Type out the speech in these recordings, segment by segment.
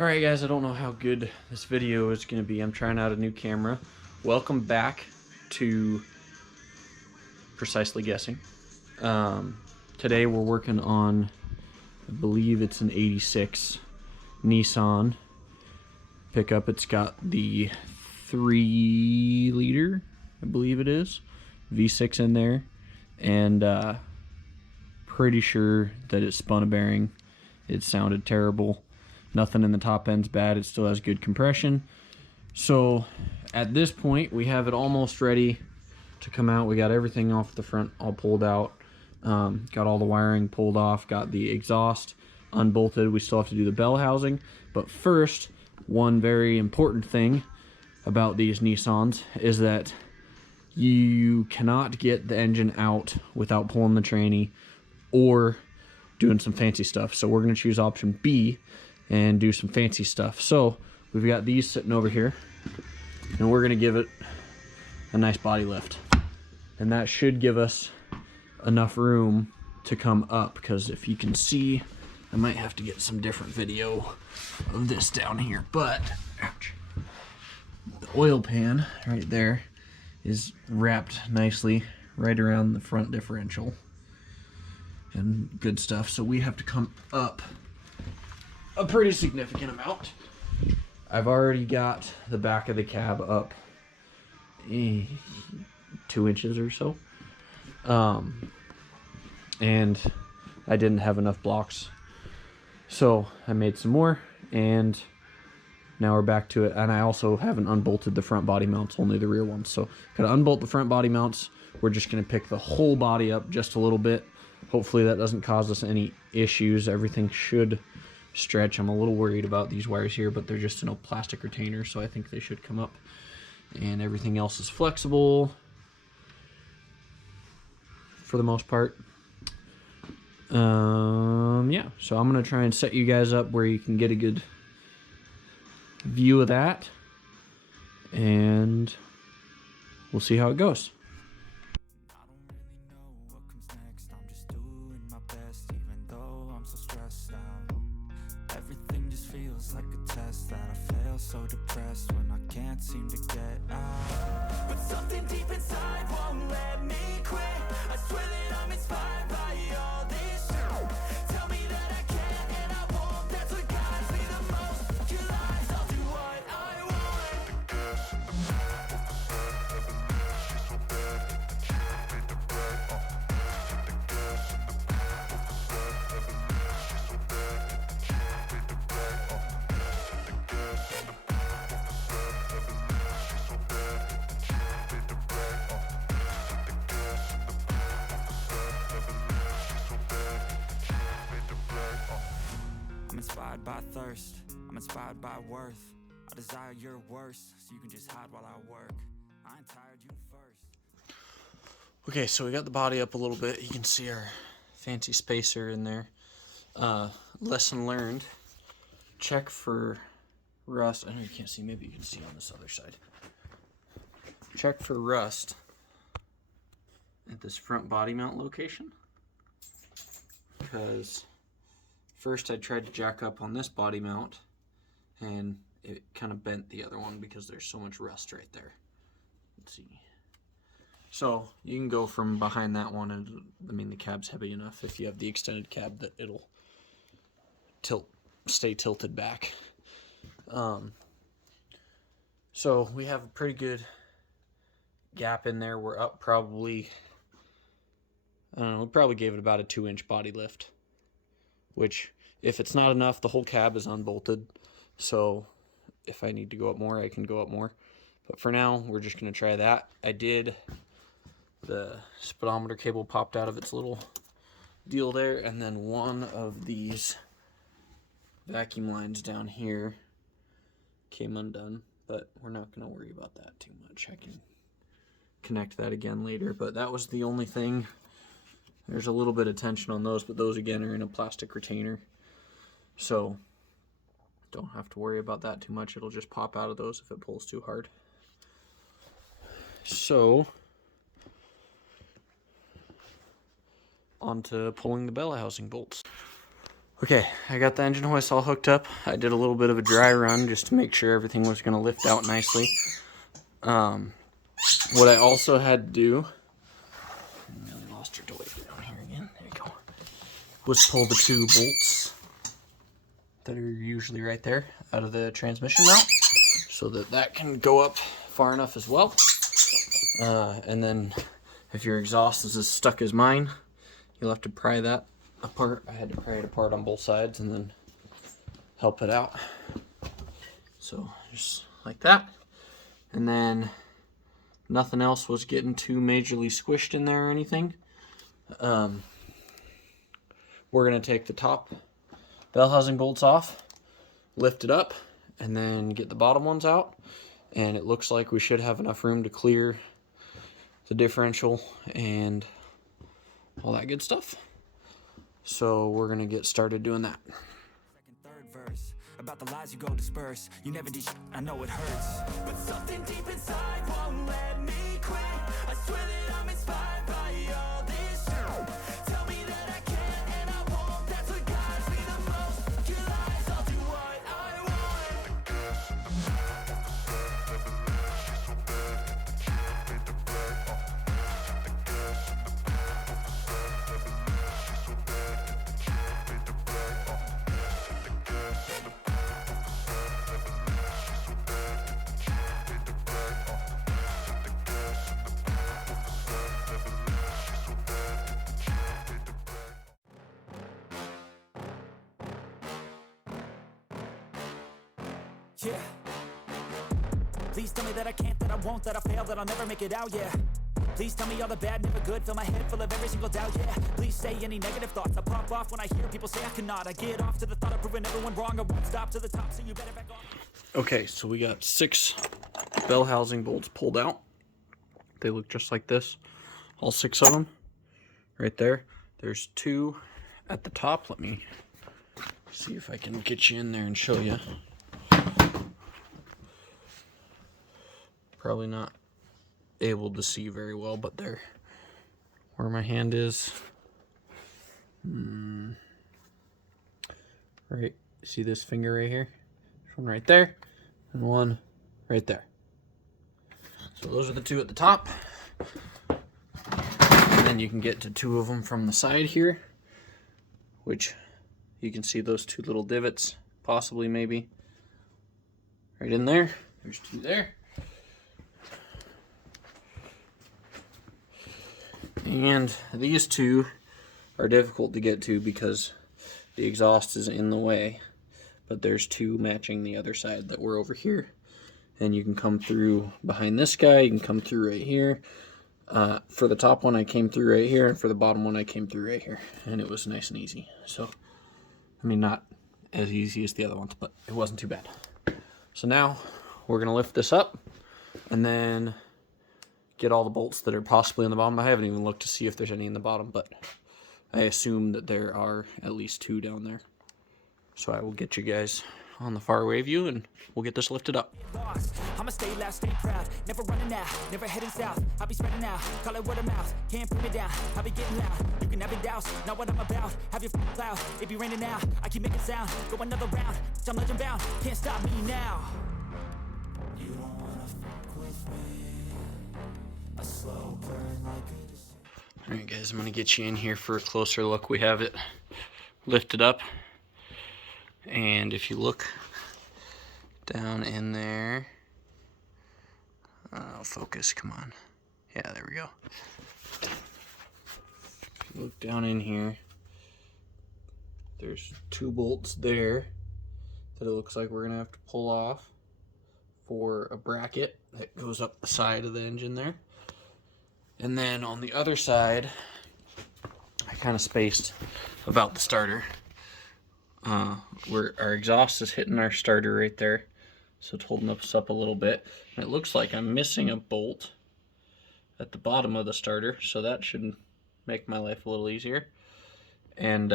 Alright guys, I don't know how good this video is going to be. I'm trying out a new camera. Welcome back to Precisely Guessing. Today we're working on, I believe it's an 86 Nissan pickup. It's got the 3-liter, I believe it is, V6 in there, and pretty sure that it spun a bearing. It sounded terrible. Nothing in the top end's bad. It still has good compression. So at this point, we have it almost ready to come out. We got everything off the front all pulled out. Got all the wiring pulled off. Got the exhaust unbolted. We still have to do the bell housing. But first, one very important thing about these Nissans is that you cannot get the engine out without pulling the tranny or doing some fancy stuff. So we're going to choose option B and do some fancy stuff. So we've got these sitting over here, and we're going to give it a nice body lift, and that should give us enough room to come up, because if you can see, I might have to get some different video of this down here, but ouch, the oil pan right there is wrapped nicely right around the front differential and good stuff. So we have to come up a pretty significant amount. I've already got the back of the cab up 2 inches or so, and I didn't have enough blocks, so I made some more, and now we're back to it. And I also haven't unbolted the front body mounts, only the rear ones. So gotta unbolt the front body mounts. We're just gonna pick the whole body up just a little bit. Hopefully that doesn't cause us any issues. Everything should stretch. I'm a little worried about these wires here, but they're just in a plastic retainer, so I think they should come up. And everything else is flexible for the most part. Yeah, so I'm gonna try and set you guys up where you can get a good view of that, and we'll see how it goes. Like a test that I fail, so depressed when I can't seem to get out. But something deep inside won't let me quit. I swear that I'm inspired by all this shit. Tell me that I can and I won't. That's what guides me the most. Kill lies, I'll do what I want. I'm inspired by thirst, I'm inspired by worth. I desire your worst, so you can just hide while I work. I ain't tired, you first. Okay, so we got the body up a little bit. You can see our fancy spacer in there. Lesson learned. Check for rust. I know you can't see, maybe you can see on this other side. Check for rust at this front body mount location, because first I tried to jack up on this body mount and it kind of bent the other one because there's so much rust right there. Let's see. So you can go from behind that one, and I mean the cab's heavy enough if you have the extended cab that it'll stay tilted back. So we have a pretty good gap in there. We're up probably, I don't know, we probably gave it about a 2-inch body lift, which if it's not enough, the whole cab is unbolted. So if I need to go up more, I can go up more. But for now, we're just going to try that. The speedometer cable popped out of its little deal there, and then one of these vacuum lines down here came undone, but we're not going to worry about that too much. I can connect that again later, but that was the only thing. There's a little bit of tension on those, but those again are in a plastic retainer, so don't have to worry about that too much. It'll just pop out of those if it pulls too hard. So on to pulling the bell housing bolts. Okay, I got the engine hoist all hooked up. I did a little bit of a dry run just to make sure everything was going to lift out nicely. What I also had to do, I really lost her delay down here again. There you go. Was pull the 2 bolts that are usually right there out of the transmission mount, so that can go up far enough as well. And then if your exhaust is as stuck as mine, you'll have to pry that apart. I had to pry it apart on both sides and then help it out. So just like that. And then nothing else was getting too majorly squished in there or anything. We're going to take the top bell housing bolts off, lift it up, and then get the bottom ones out. And it looks like we should have enough room to clear the differential and all that good stuff. So we're going to get started doing that. Second, third verse about the lies you go disperse. You never did I know it hurts, but something deep inside won't let me quit. I swear that I'm inspired by all this shit. Tell me that I can and I won't. That's what guides me the most. Kill lies, I'll do what I want. Yeah. Please tell me that I can't, that I won't, that I fail, that I'll never make it out, yeah. Please tell me all the bad, never good, fill my head full of every single doubt, yeah. Please say any negative thoughts, I pop off when I hear people say I cannot. I get off to the thought of proving everyone wrong, I won't stop to the top, so you better back off. Okay, so we got 6 bell housing bolts pulled out. They look just like this. All 6 of them right there. There's 2 at the top. Let me see if I can get you in there and show you. Probably not able to see very well, but there, where my hand is, right, see this finger right here? There's one right there, and one right there. So those are the 2 at the top, and then you can get to 2 of them from the side here, which you can see those 2 little divots, possibly, maybe, right in there. There's 2 there. And these 2 are difficult to get to because the exhaust is in the way, but there's 2 matching the other side that were over here, and you can come through behind this guy, you can come through right here. For the top one I came through right here, and for the bottom one I came through right here, and it was nice and easy. So I mean, not as easy as the other ones, but it wasn't too bad. So now we're gonna lift this up and then get all the bolts that are possibly in the bottom. I haven't even looked to see if there's any in the bottom, but I assume that there are at least 2 down there. So I will get you guys on the far away view and we'll get this lifted up. I'ma stay loud, stay proud, never running out, never heading south. I'll be spreading out, call it word of mouth, can't put me down, I'll be getting loud. You can have it douse, not what I'm about, have your cloud, it be raining now, I keep making sound, go another round, I'm legend bound, can't stop me now. You don't wanna fuck with me, a slow burn like a... Alright guys, I'm gonna get you in here for a closer look. We have it lifted up, and if you look down in there, focus, come on, yeah, there we go. If you look down in here, there's 2 bolts there that it looks like we're gonna have to pull off for a bracket that goes up the side of the engine there. And then on the other side, I kind of spaced about the starter. Where our exhaust is hitting our starter right there, so it's holding us up a little bit. And it looks like I'm missing a bolt at the bottom of the starter, so that should make my life a little easier. And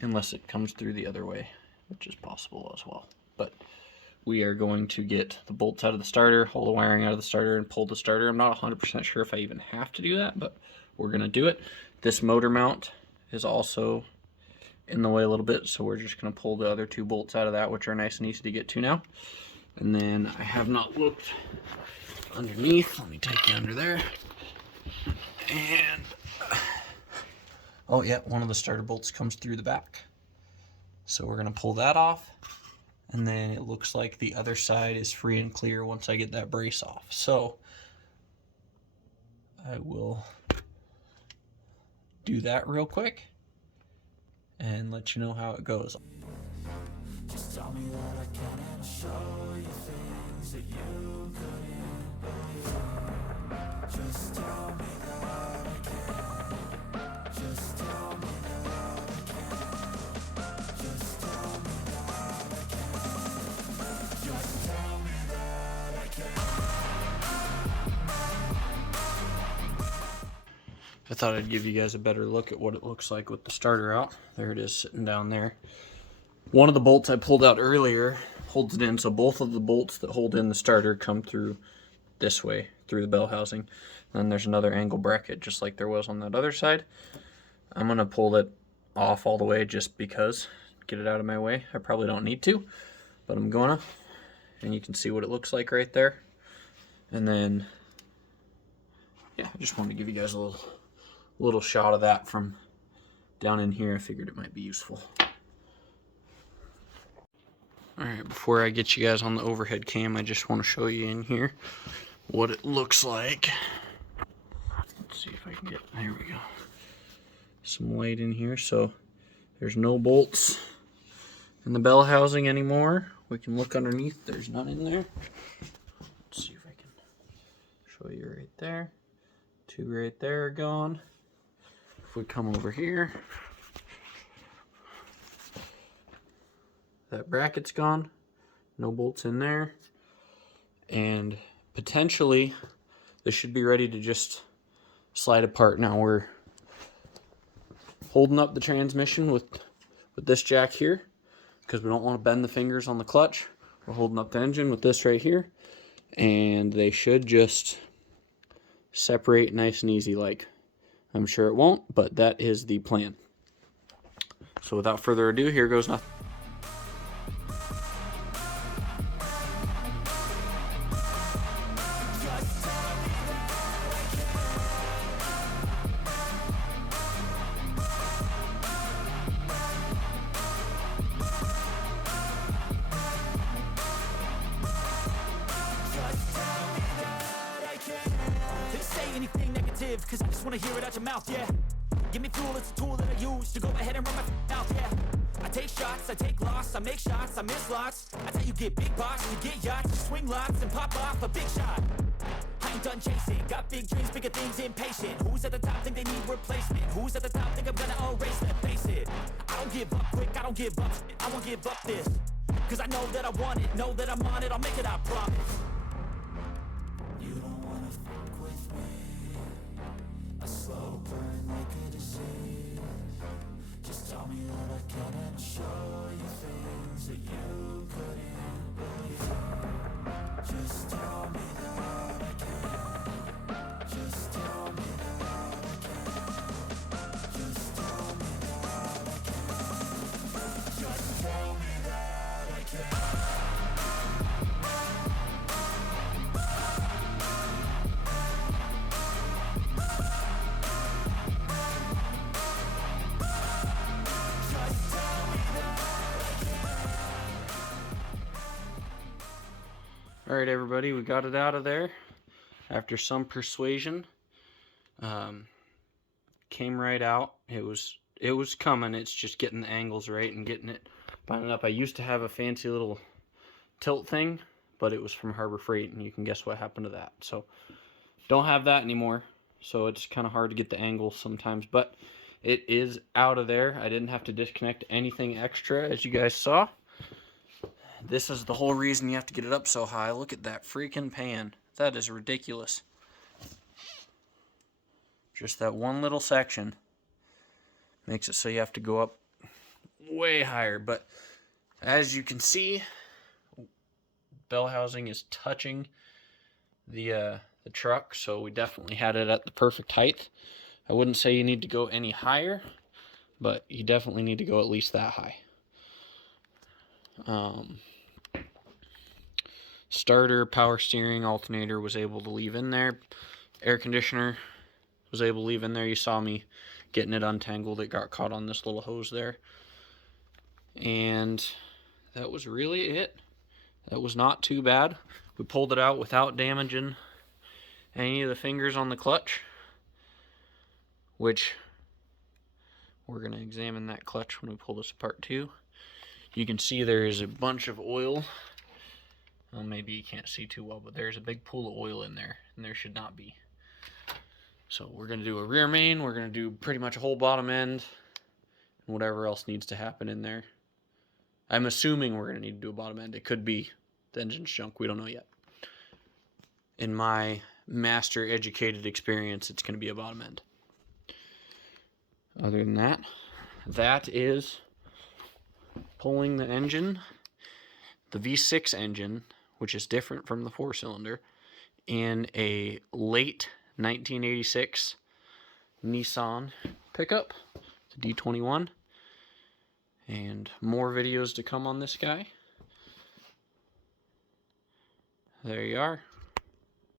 unless it comes through the other way, which is possible as well. But we are going to get the bolts out of the starter, haul the wiring out of the starter, and pull the starter. I'm not 100% sure if I even have to do that, but we're going to do it. This motor mount is also in the way a little bit, so we're just going to pull the other 2 bolts out of that, which are nice and easy to get to now. And then I have not looked underneath. Let me take you under there. And oh yeah, one of the starter bolts comes through the back. So we're going to pull that off. And then it looks like the other side is free and clear once I get that brace off. So I will do that real quick and let you know how it goes. Just tell me that I can and show you things that you couldn't believe. Just tell me that I can. Just tell me that I can. Just tell me that I can. Just tell me that I can. I thought I'd give you guys a better look at what it looks like with the starter out. There it is sitting down there. One of the bolts I pulled out earlier holds it in, so both of the bolts that hold in the starter come through this way, through the bell housing. And then there's another angle bracket just like there was on that other side. I'm going to pull it off all the way just because, get it out of my way. I probably don't need to, but I'm gonna. And you can see what it looks like right there. And then, yeah, I just wanted to give you guys a little shot of that from down in here. I figured it might be useful. Alright, before I get you guys on the overhead cam, I just want to show you in here what it looks like. Let's see if I can get, there we go, some light in here. So there's no bolts in the bell housing anymore. We can look underneath, there's none in there. Let's see if I can show you right there. 2 right there are gone. If we come over here, that bracket's gone, no bolts in there, and potentially this should be ready to just slide apart. Now we're holding up the transmission with this jack here because we don't want to bend the fingers on the clutch. We're holding up the engine with this right here, and they should just separate nice and easy. Like, I'm sure it won't, but that is the plan. So without further ado, here goes nothing. Anything negative, cause I just wanna hear it out your mouth, yeah. Give me fuel, it's a tool that I use to go ahead and run my mouth, yeah. I take shots, I take loss, I make shots, I miss lots. That's how you get big box, you get yachts, you swing lots and pop off a big shot. I ain't done chasing, got big dreams, bigger things, impatient. Who's at the top think they need replacement? Who's at the top think I'm gonna erase them? Face it, I don't give up quick, I don't give up, I won't give up this. Cause I know that I want it, know that I'm on it, I'll make it, I promise. You don't wanna fuck with me. A slow burn like a disease. Just tell me that I can and show you things that you couldn't believe. Just tell me that I can. Just tell me that I can. Just tell me that I can. Just tell me that I can. Alright everybody, we got it out of there after some persuasion. Came right out. It was coming, it's just getting the angles right and getting it binding up. I used to have a fancy little tilt thing, but it was from Harbor Freight, and you can guess what happened to that. So don't have that anymore, so it's kind of hard to get the angles sometimes, but it is out of there. I didn't have to disconnect anything extra, as you guys saw. This is the whole reason you have to get it up so high. Look at that freaking pan. That is ridiculous. Just that one little section makes it so you have to go up way higher. But as you can see, bell housing is touching the truck, so we definitely had it at the perfect height. I wouldn't say you need to go any higher, but you definitely need to go at least that high. Starter, power steering, alternator was able to leave in there. Air conditioner was able to leave in there. You saw me getting it untangled. It got caught on this little hose there. And that was really it. That was not too bad. We pulled it out without damaging any of the fingers on the clutch, which we're going to examine that clutch when we pull this apart too. You can see there is a bunch of oil. Well, maybe you can't see too well, but there's a big pool of oil in there, and there should not be. So we're going to do a rear main, we're going to do pretty much a whole bottom end, and whatever else needs to happen in there. I'm assuming we're going to need to do a bottom end. It could be the engine's junk, we don't know yet. In my master educated experience, it's going to be a bottom end. Other than that, that is pulling the engine, the V6 engine, which is different from the 4-cylinder, in a late 1986 Nissan pickup, the D21, and more videos to come on this guy. There you are.